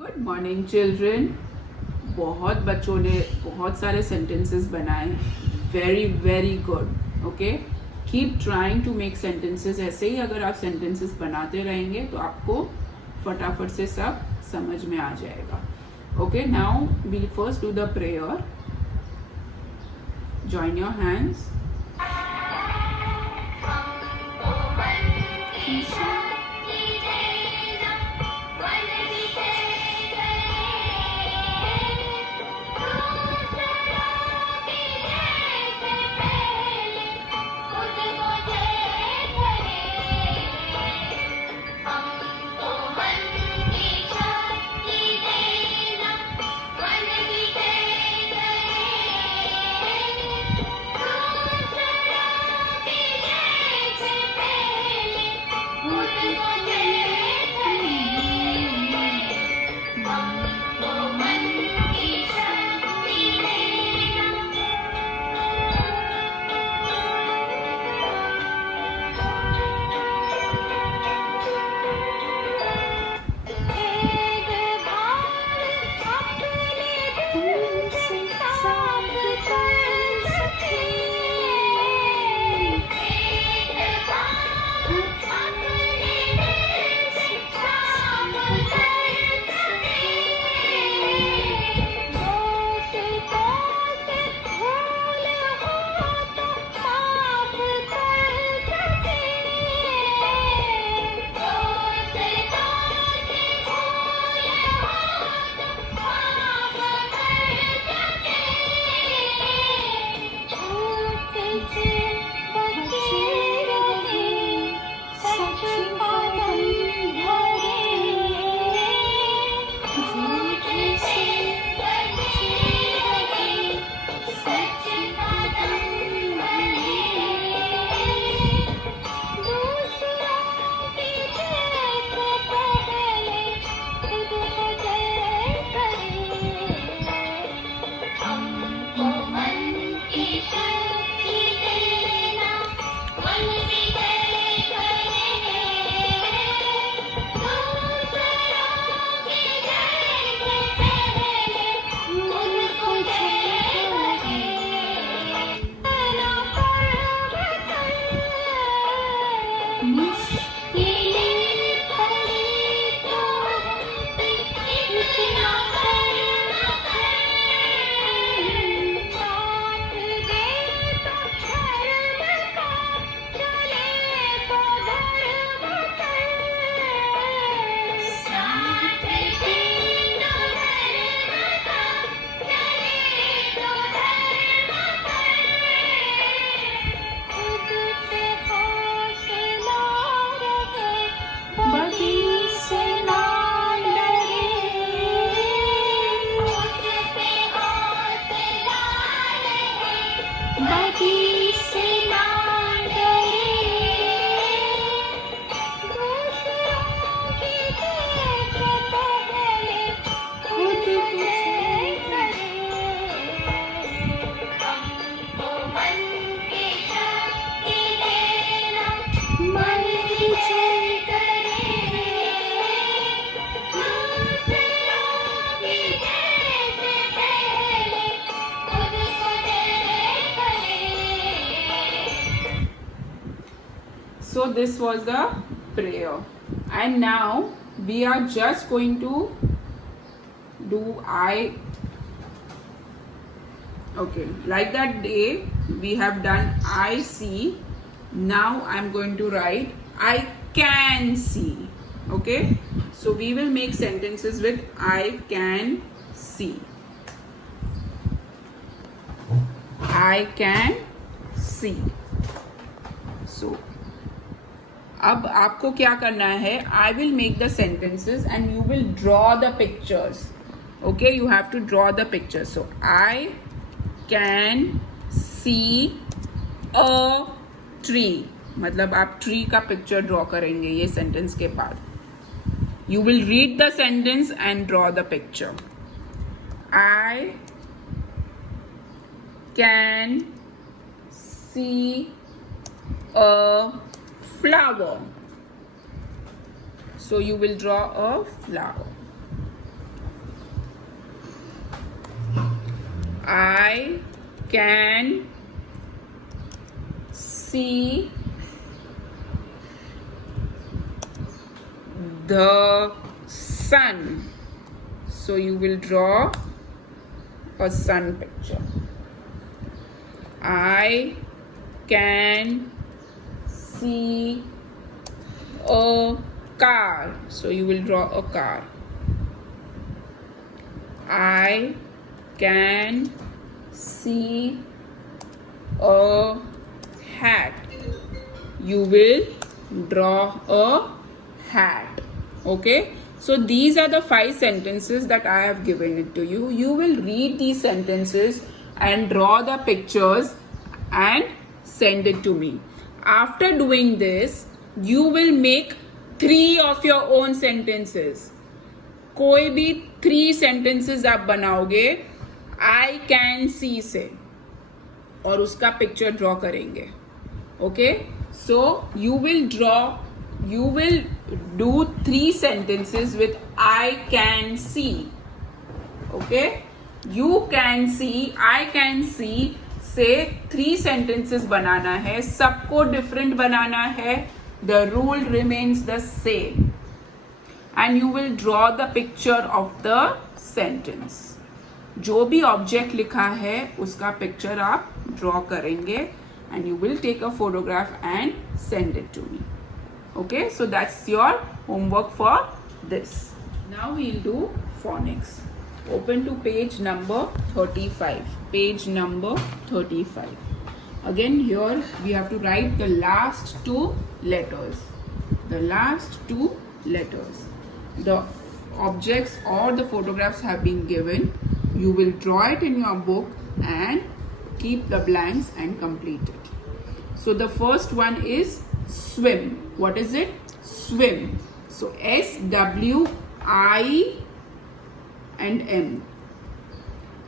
Good morning children. बहुत बच्चों ने बहुत सारे सेंटेंसेस बनाए। Very very good. Okay, keep trying to make sentences. ऐसे ही अगर आप सेंटेंसेस बनाते रहेंगे तो आपको फटाफट से सब समझ में आ जाएगा। Okay, now we first do the prayer. Join your hands. So this was the prayer, and now we are just going to do okay, like that day we have done I see. Now I'm going to write I can see. Okay, so we will make sentences with I can see. I can see. So अब आपको क्या करना है, I will make the sentences and you will draw the pictures. Okay, you have to draw the pictures. So I can see a tree, मतलब आप tree का picture draw करेंगे ये सेंटेंस के बाद. You will read the sentence and draw the picture. I can C a flower. So you will draw a flower. I can see the sun. So you will draw a sun picture. I can see a car. So you will draw a car. I can see a hat. You will draw a hat. Okay, so these are the 5 sentences that I have given it to you. You will read these sentences and draw the pictures and send it to me. After doing this, you will make 3 of your own sentences. कोई भी 3 sentences आप बनाओगे I can see से, और उसका picture draw करेंगे. Okay, so you will do 3 sentences with I can see. Okay, you can see, I can see से 3 sentences बनाना है. सबको different बनाना है. The rule remains the same. And you will draw the picture of the sentence. जो भी object लिखा है उसका picture आप draw करेंगे and you will take a photograph and send it to me. Okay, so that's your homework for this. Now we'll do phonics. Open to page number 35. Page number 35. Again, here we have to write the last 2 letters. The last 2 letters. The objects or the photographs have been given. You will draw it in your book and keep the blanks and complete it. So the first one is swim. What is it? Swim. So S-W-I-M.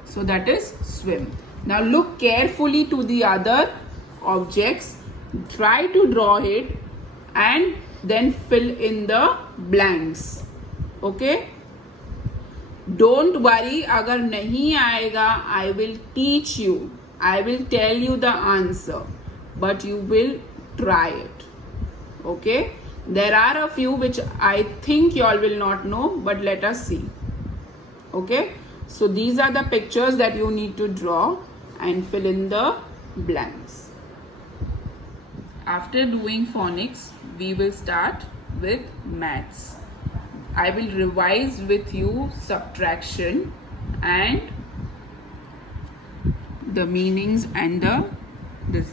So that is swim. Now look carefully to the other objects. Try to draw it and then fill in the blanks. Okay? Don't worry, अगर नहीं आएगा, I will teach you. I will tell you the answer. But you will try it. Okay? There are a few which I think you all will not know, but let us see. Okay? So these are the pictures that you need to draw and fill in the blanks. After doing phonics, we will start with maths. I will revise with you subtraction and the meanings and this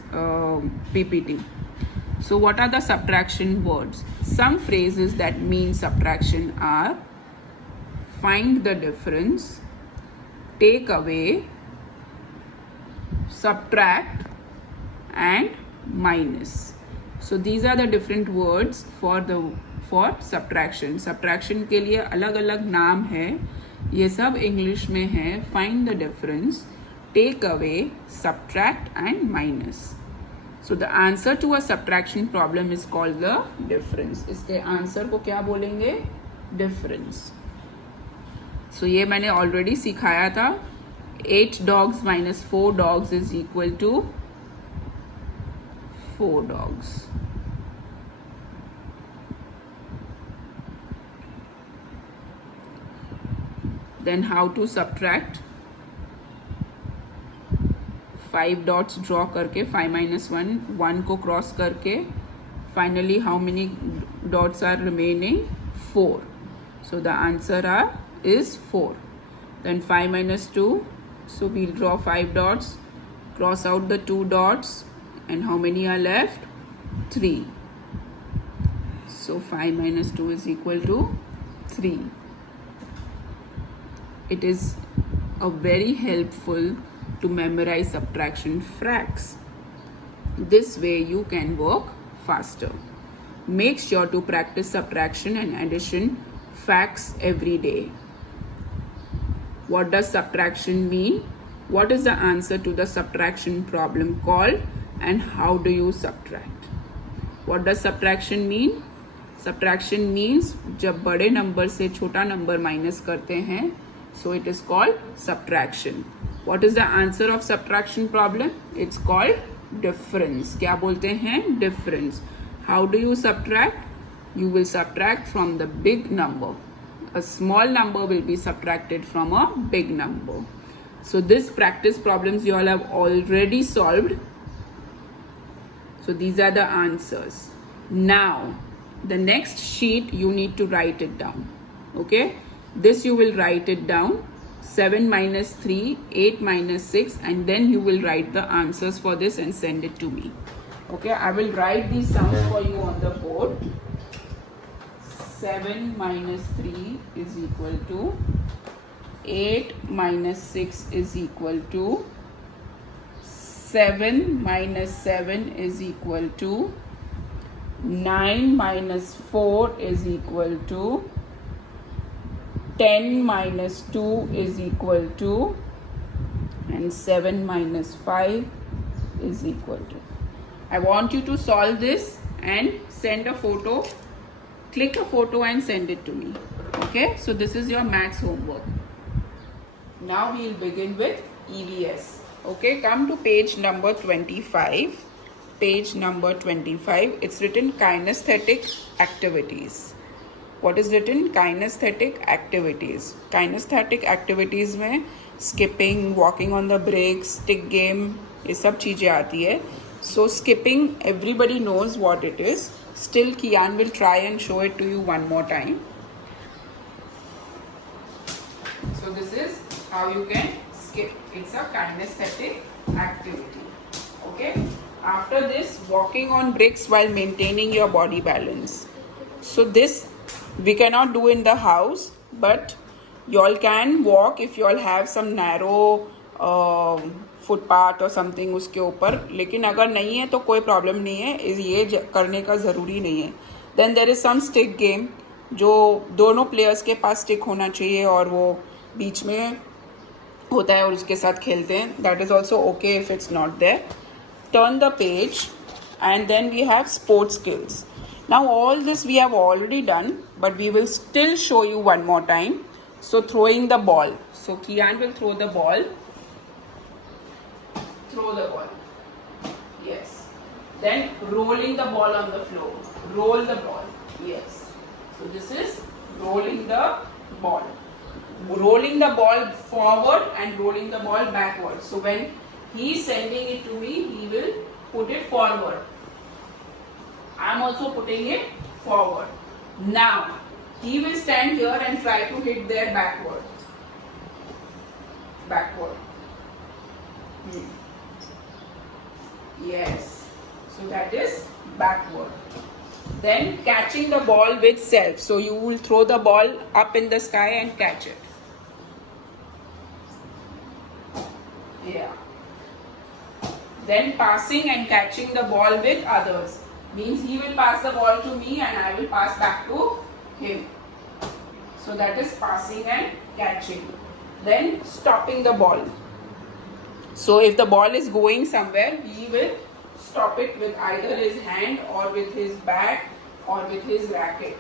PPT. So what are the subtraction words? Some phrases that mean subtraction are find the difference, take away, subtract and minus. So these are the different words for subtraction. Subtraction के लिए अलग अलग नाम है. ये सब English में है. Find the difference, take away, subtract and minus. So the answer to a subtraction problem is called the difference. इसके आंसर को क्या बोलेंगे? Difference. So ये मैंने already सिखाया था. 8 dogs minus 4 dogs is equal to 4 dogs. Then how to subtract? 5 dots draw करके 5 minus 1 1 को cross करके finally how many dots are remaining? 4. So the answer is 4. Then 5 minus 2, so we'll draw 5 dots, cross out the 2 dots, and how many are left? 3. So 5 minus 2 is equal to 3. It is a very helpful to memorize subtraction facts. This way you can work faster. Make sure to practice subtraction and addition facts every day. What does subtraction mean? What is the answer to the subtraction problem called? And how do you subtract? What does subtraction mean? Subtraction means जब बड़े number से छोटा number minus करते हैं, so it is called subtraction. What is the answer of subtraction problem? It's called difference. क्या बोलते हैं? Difference. How do you subtract? You will subtract from the big number. A small number will be subtracted from a big number. So this practice problems you all have already solved. So these are the answers. Now, the next sheet you need to write it down. Okay? This you will write it down. 7 minus 3, 8 minus 6, and then you will write the answers for this and send it to me. Okay? I will write these sums for you on the board. 7 minus 3 is equal to 8 minus 6 is equal to 7 minus 7 is equal to 9 minus 4 is equal to 10 minus 2 is equal to, and 7 minus 5 is equal to. I want you to solve this and send a photo. Click a photo and send it to me. Okay, so this is your maths homework. Now we will begin with EVS. Okay, come to page number 25. Page number 25. It's written kinesthetic activities. What is written? Kinesthetic activities. Kinesthetic activities में skipping, walking on the bricks, stick game, ये सब चीज़ें आती है. So skipping, everybody knows what it is. Still, Kian will try and show it to you one more time. So this is how you can skip. It's a kinesthetic activity. Okay. After this, walking on bricks while maintaining your body balance. So this we cannot do in the house, but you all can walk if you all have some narrow footpath और something उसके ऊपर. लेकिन अगर नहीं है तो कोई problem नहीं है, ये करने का ज़रूरी नहीं है. Then there is some stick game, जो दोनों प्लेयर्स के पास स्टिक होना चाहिए और वो बीच में होता है और उसके साथ खेलते हैं. That is also okay if it's not there. Turn the page and then we have sports skills. Now all this we have already done, but we will still show you one more time. So throwing the ball. So Kian will throw the ball. Throw the ball. Yes. Then rolling the ball on the floor. Roll the ball. Yes. So this is rolling the ball. Rolling the ball forward and rolling the ball backward. So when he is sending it to me, he will put it forward. I am also putting it forward. Now, he will stand here and try to hit there backward. Backward. Yes. So that is backward. Then catching the ball with self. So you will throw the ball up in the sky and catch it. Yeah. Then passing and catching the ball with others. Means he will pass the ball to me and I will pass back to him. So that is passing and catching. Then stopping the ball. So if the ball is going somewhere, he will stop it with either his hand or with his bat or with his racket.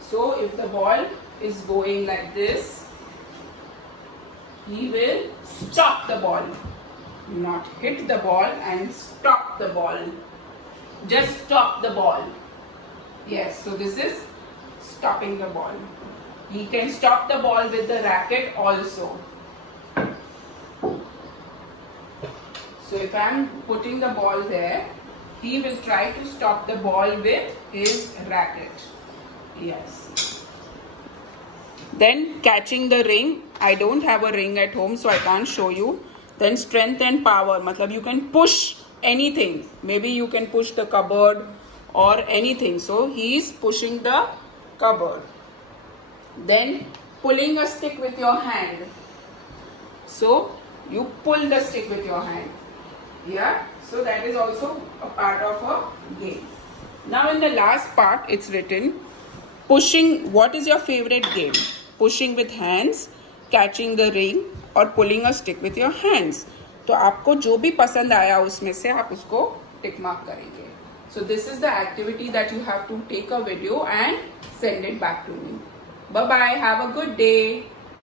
So if the ball is going like this, he will stop the ball. Not hit the ball and stop the ball. Just stop the ball. Yes, so this is stopping the ball. He can stop the ball with the racket also. So if I am putting the ball there, he will try to stop the ball with his racket. Yes. Then catching the ring. I don't have a ring at home, so I can't show you. Then strength and power. Matlab you can push anything. Maybe you can push the cupboard or anything. So he is pushing the cupboard. Then pulling a stick with your hand. So you pull the stick with your hand. Yeah. So that is also a part of a game. Now in the last part it's written pushing. What is your favorite game? Pushing with hands, catching the ring और pulling a stick with your hands. तो आपको जो भी पसंद आया उसमें से आप उसको टिक मार्क करेंगे. So this is the activity that you have to take a video and send it back to me. Bye bye, have a good day.